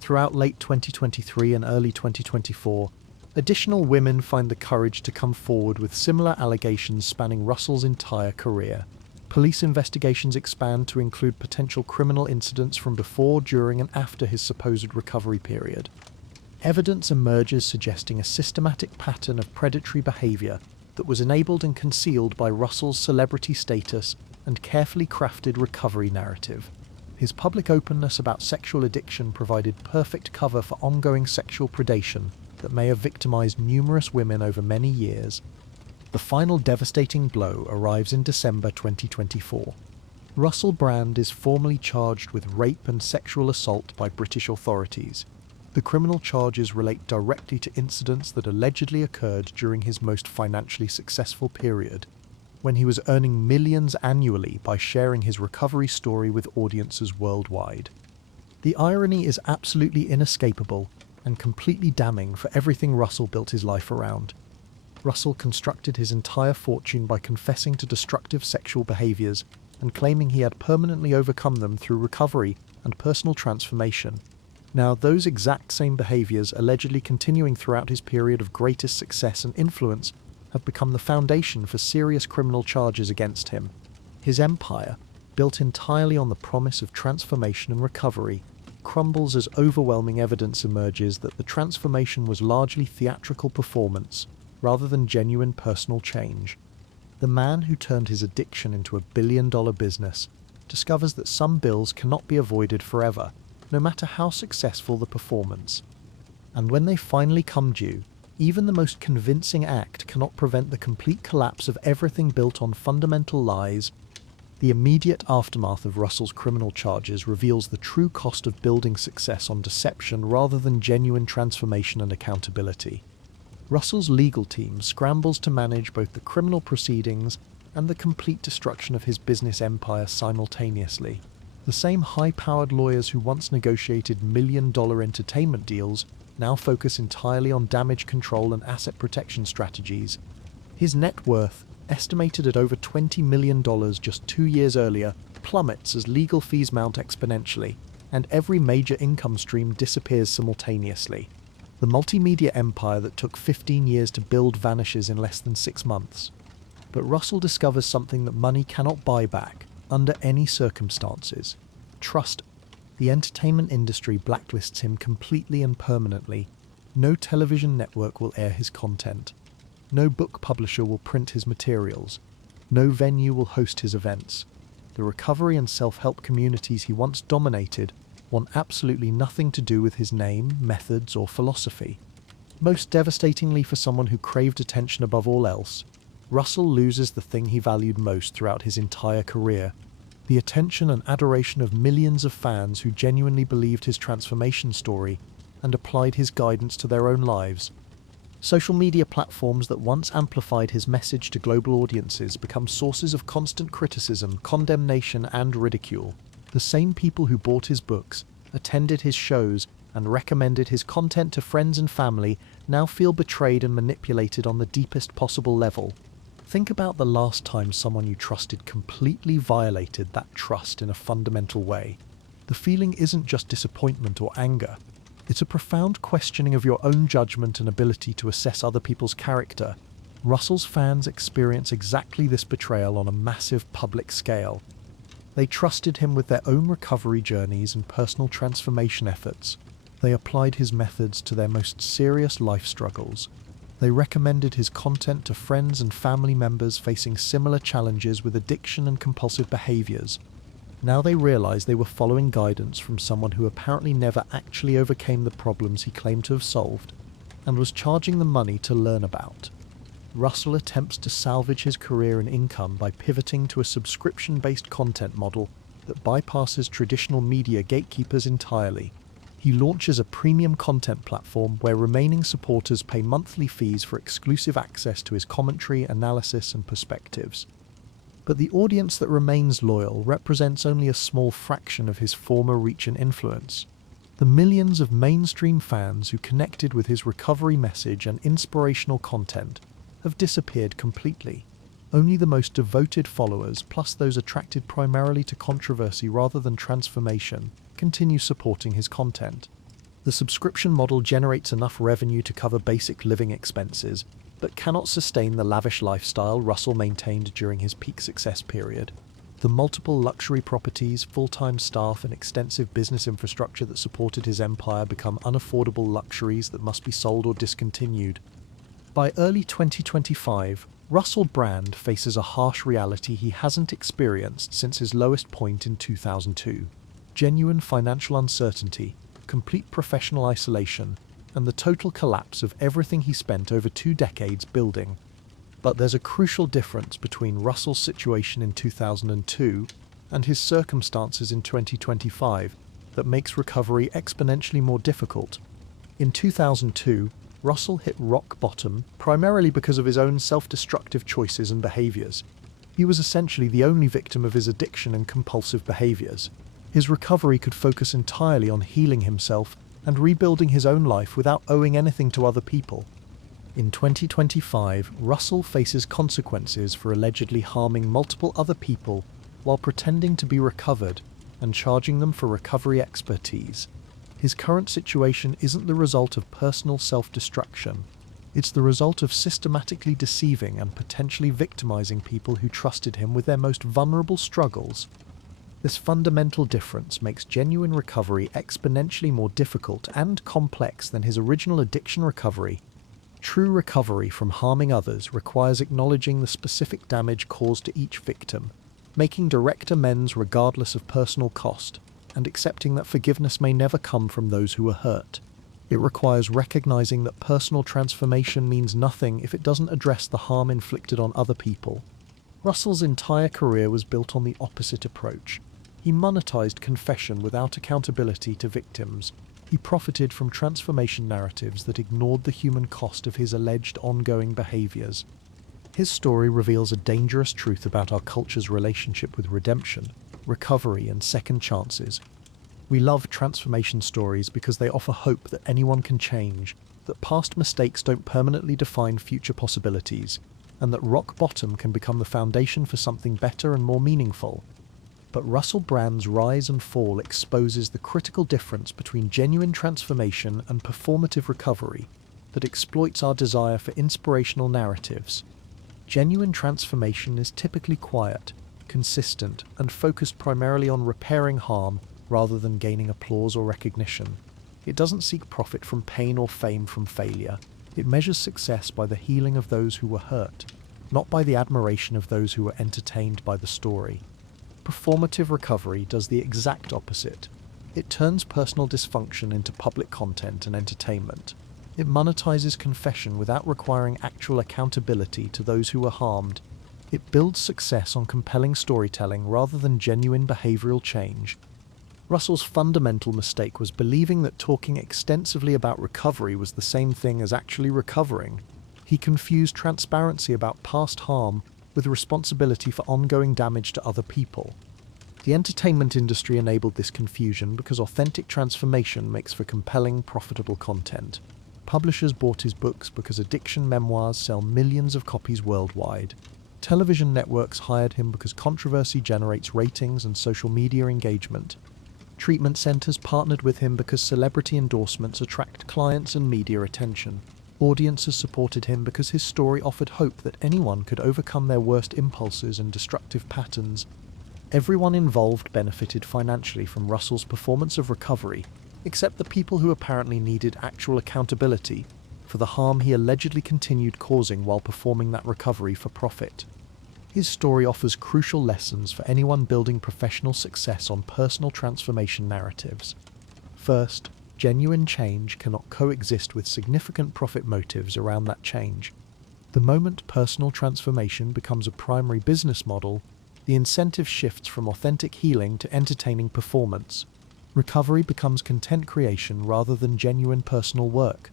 Throughout late 2023 and early 2024, additional women find the courage to come forward with similar allegations spanning Russell's entire career. Police investigations expand to include potential criminal incidents from before, during, and after his supposed recovery period. Evidence emerges suggesting a systematic pattern of predatory behavior that was enabled and concealed by Russell's celebrity status and carefully crafted recovery narrative. His public openness about sexual addiction provided perfect cover for ongoing sexual predation that may have victimized numerous women over many years. The final devastating blow arrives in December 2024. Russell Brand is formally charged with rape and sexual assault by British authorities. The criminal charges relate directly to incidents that allegedly occurred during his most financially successful period, when he was earning millions annually by sharing his recovery story with audiences worldwide. The irony is absolutely inescapable and completely damning for everything Russell built his life around. Russell constructed his entire fortune by confessing to destructive sexual behaviors and claiming he had permanently overcome them through recovery and personal transformation. Now, those exact same behaviors, allegedly continuing throughout his period of greatest success and influence, have become the foundation for serious criminal charges against him. His empire, built entirely on the promise of transformation and recovery, crumbles as overwhelming evidence emerges that the transformation was largely theatrical performance, rather than genuine personal change. The man who turned his addiction into a billion-dollar business discovers that some bills cannot be avoided forever, no matter how successful the performance. And when they finally come due, even the most convincing act cannot prevent the complete collapse of everything built on fundamental lies. The immediate aftermath of Russell's criminal charges reveals the true cost of building success on deception rather than genuine transformation and accountability. Russell's legal team scrambles to manage both the criminal proceedings and the complete destruction of his business empire simultaneously. The same high-powered lawyers who once negotiated million-dollar entertainment deals now focus entirely on damage control and asset protection strategies. His net worth, estimated at over $20 million just 2 years earlier, plummets as legal fees mount exponentially, and every major income stream disappears simultaneously. The multimedia empire that took 15 years to build vanishes in less than 6 months. But Russell discovers something that money cannot buy back, under any circumstances: trust. The entertainment industry blacklists him completely and permanently. No television network will air his content. No book publisher will print his materials. No venue will host his events. The recovery and self-help communities he once dominated want absolutely nothing to do with his name, methods, or philosophy. Most devastatingly for someone who craved attention above all else, Russell loses the thing he valued most throughout his entire career: the attention and adoration of millions of fans who genuinely believed his transformation story and applied his guidance to their own lives. Social media platforms that once amplified his message to global audiences become sources of constant criticism, condemnation, and ridicule. The same people who bought his books, attended his shows, and recommended his content to friends and family now feel betrayed and manipulated on the deepest possible level. Think about the last time someone you trusted completely violated that trust in a fundamental way. The feeling isn't just disappointment or anger. It's a profound questioning of your own judgment and ability to assess other people's character. Russell's fans experience exactly this betrayal on a massive public scale. They trusted him with their own recovery journeys and personal transformation efforts. They applied his methods to their most serious life struggles. They recommended his content to friends and family members facing similar challenges with addiction and compulsive behaviors. Now they realized they were following guidance from someone who apparently never actually overcame the problems he claimed to have solved, and was charging them money to learn about. Russell attempts to salvage his career and income by pivoting to a subscription-based content model that bypasses traditional media gatekeepers entirely. He launches a premium content platform where remaining supporters pay monthly fees for exclusive access to his commentary, analysis, and perspectives. But the audience that remains loyal represents only a small fraction of his former reach and influence. The millions of mainstream fans who connected with his recovery message and inspirational content have disappeared completely. Only the most devoted followers, plus those attracted primarily to controversy rather than transformation, continue supporting his content. The subscription model generates enough revenue to cover basic living expenses, but cannot sustain the lavish lifestyle Russell maintained during his peak success period. The multiple luxury properties, full-time staff, and extensive business infrastructure that supported his empire become unaffordable luxuries that must be sold or discontinued. By early 2025, Russell Brand faces a harsh reality he hasn't experienced since his lowest point in 2002. Genuine financial uncertainty, complete professional isolation, and the total collapse of everything he spent over 2 decades building. But there's a crucial difference between Russell's situation in 2002 and his circumstances in 2025 that makes recovery exponentially more difficult. In 2002, Russell hit rock bottom primarily because of his own self-destructive choices and behaviors. He was essentially the only victim of his addiction and compulsive behaviors. His recovery could focus entirely on healing himself and rebuilding his own life without owing anything to other people. In 2025, Russell faces consequences for allegedly harming multiple other people while pretending to be recovered and charging them for recovery expertise. His current situation isn't the result of personal self-destruction. It's the result of systematically deceiving and potentially victimizing people who trusted him with their most vulnerable struggles. This fundamental difference makes genuine recovery exponentially more difficult and complex than his original addiction recovery. True recovery from harming others requires acknowledging the specific damage caused to each victim, making direct amends regardless of personal cost, and accepting that forgiveness may never come from those who were hurt. It requires recognizing that personal transformation means nothing if it doesn't address the harm inflicted on other people. Russell's entire career was built on the opposite approach. He monetized confession without accountability to victims. He profited from transformation narratives that ignored the human cost of his alleged ongoing behaviors. His story reveals a dangerous truth about our culture's relationship with redemption, recovery, and second chances. We love transformation stories because they offer hope that anyone can change, that past mistakes don't permanently define future possibilities, and that rock bottom can become the foundation for something better and more meaningful. But Russell Brand's rise and fall exposes the critical difference between genuine transformation and performative recovery that exploits our desire for inspirational narratives. Genuine transformation is typically quiet, consistent, and focused primarily on repairing harm rather than gaining applause or recognition. It doesn't seek profit from pain or fame from failure. It measures success by the healing of those who were hurt, not by the admiration of those who were entertained by the story. Performative recovery does the exact opposite. It turns personal dysfunction into public content and entertainment. It monetizes confession without requiring actual accountability to those who were harmed. It builds success on compelling storytelling rather than genuine behavioral change. Russell's fundamental mistake was believing that talking extensively about recovery was the same thing as actually recovering. He confused transparency about past harm with responsibility for ongoing damage to other people. The entertainment industry enabled this confusion because authentic transformation makes for compelling, profitable content. Publishers bought his books because addiction memoirs sell millions of copies worldwide. Television networks hired him because controversy generates ratings and social media engagement. Treatment centers partnered with him because celebrity endorsements attract clients and media attention. Audiences supported him because his story offered hope that anyone could overcome their worst impulses and destructive patterns. Everyone involved benefited financially from Russell's performance of recovery, except the people who apparently needed actual accountability. for the harm he allegedly continued causing while performing that recovery for profit. His story offers crucial lessons for anyone building professional success on personal transformation narratives. First, genuine change cannot coexist with significant profit motives around that change. The moment personal transformation becomes a primary business model, the incentive shifts from authentic healing to entertaining performance. Recovery becomes content creation rather than genuine personal work.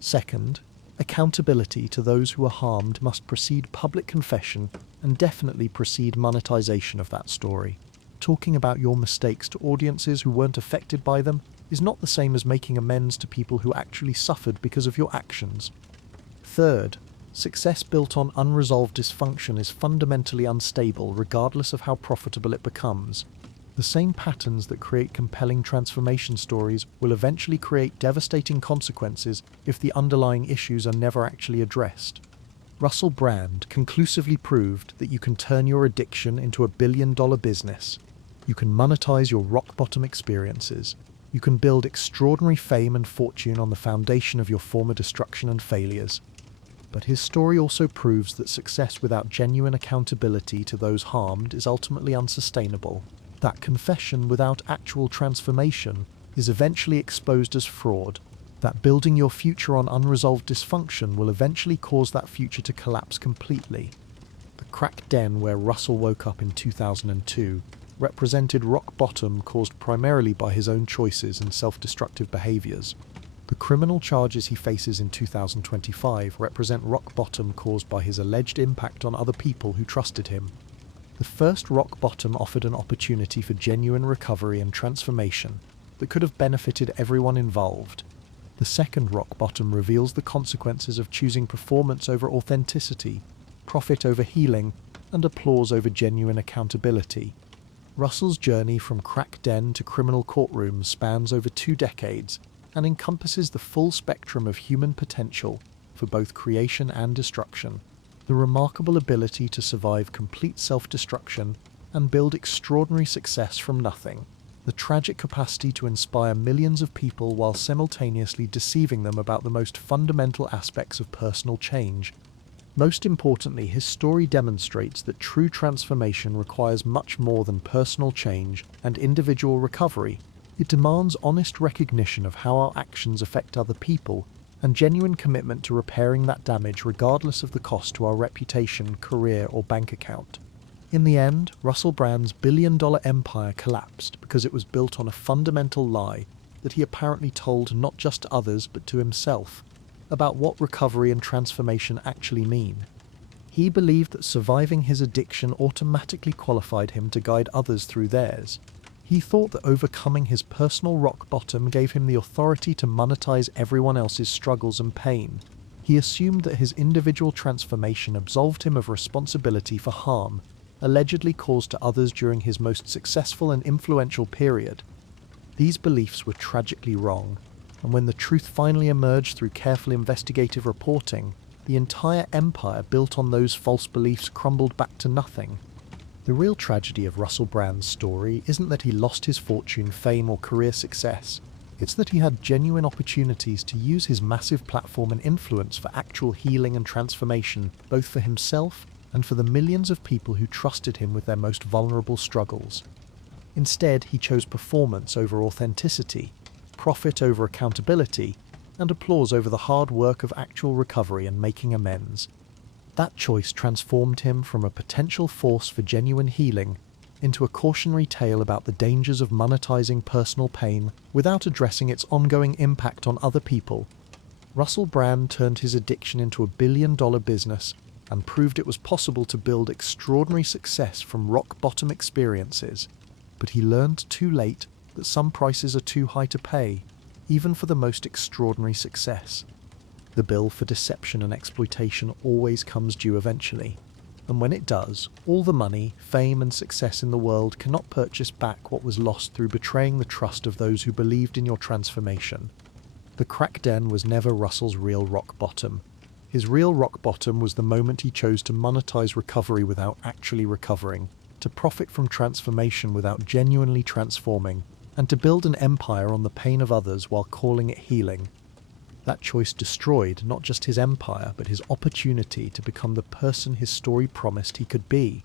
Second, accountability to those who are harmed must precede public confession and definitely precede monetization of that story. Talking about your mistakes to audiences who weren't affected by them is not the same as making amends to people who actually suffered because of your actions. Third, success built on unresolved dysfunction is fundamentally unstable regardless of how profitable it becomes. The same patterns that create compelling transformation stories will eventually create devastating consequences if the underlying issues are never actually addressed. Russell Brand conclusively proved that you can turn your addiction into a billion-dollar business. You can monetize your rock-bottom experiences. You can build extraordinary fame and fortune on the foundation of your former destruction and failures. But his story also proves that success without genuine accountability to those harmed is ultimately unsustainable. That confession without actual transformation is eventually exposed as fraud. That building your future on unresolved dysfunction will eventually cause that future to collapse completely. The crack den where Russell woke up in 2002 represented rock bottom caused primarily by his own choices and self-destructive behaviors. The criminal charges he faces in 2025 represent rock bottom caused by his alleged impact on other people who trusted him. The first rock bottom offered an opportunity for genuine recovery and transformation that could have benefited everyone involved. The second rock bottom reveals the consequences of choosing performance over authenticity, profit over healing, and applause over genuine accountability. Russell's journey from crack den to criminal courtroom spans over 2 decades and encompasses the full spectrum of human potential for both creation and destruction. The remarkable ability to survive complete self-destruction and build extraordinary success from nothing. The tragic capacity to inspire millions of people while simultaneously deceiving them about the most fundamental aspects of personal change. Most importantly, his story demonstrates that true transformation requires much more than personal change and individual recovery. It demands honest recognition of how our actions affect other people and genuine commitment to repairing that damage regardless of the cost to our reputation, career, or bank account. In the end, Russell Brand's billion-dollar empire collapsed because it was built on a fundamental lie that he apparently told not just to others but to himself about what recovery and transformation actually mean. He believed that surviving his addiction automatically qualified him to guide others through theirs. He thought that overcoming his personal rock bottom gave him the authority to monetize everyone else's struggles and pain. He assumed that his individual transformation absolved him of responsibility for harm allegedly caused to others during his most successful and influential period. These beliefs were tragically wrong, and when the truth finally emerged through careful investigative reporting, the entire empire built on those false beliefs crumbled back to nothing. The real tragedy of Russell Brand's story isn't that he lost his fortune, fame, or career success. It's that he had genuine opportunities to use his massive platform and influence for actual healing and transformation, both for himself and for the millions of people who trusted him with their most vulnerable struggles. Instead, he chose performance over authenticity, profit over accountability, and applause over the hard work of actual recovery and making amends. That choice transformed him from a potential force for genuine healing into a cautionary tale about the dangers of monetizing personal pain without addressing its ongoing impact on other people. Russell Brand turned his addiction into a billion-dollar business and proved it was possible to build extraordinary success from rock-bottom experiences. But he learned too late that some prices are too high to pay, even for the most extraordinary success. The bill for deception and exploitation always comes due eventually, and when it does, all the money, fame, and success in the world cannot purchase back what was lost through betraying the trust of those who believed in your transformation. The crack den was never Russell's real rock bottom. His real rock bottom was the moment he chose to monetize recovery without actually recovering, to profit from transformation without genuinely transforming, and to build an empire on the pain of others while calling it healing. That choice destroyed not just his empire, but his opportunity to become the person his story promised he could be.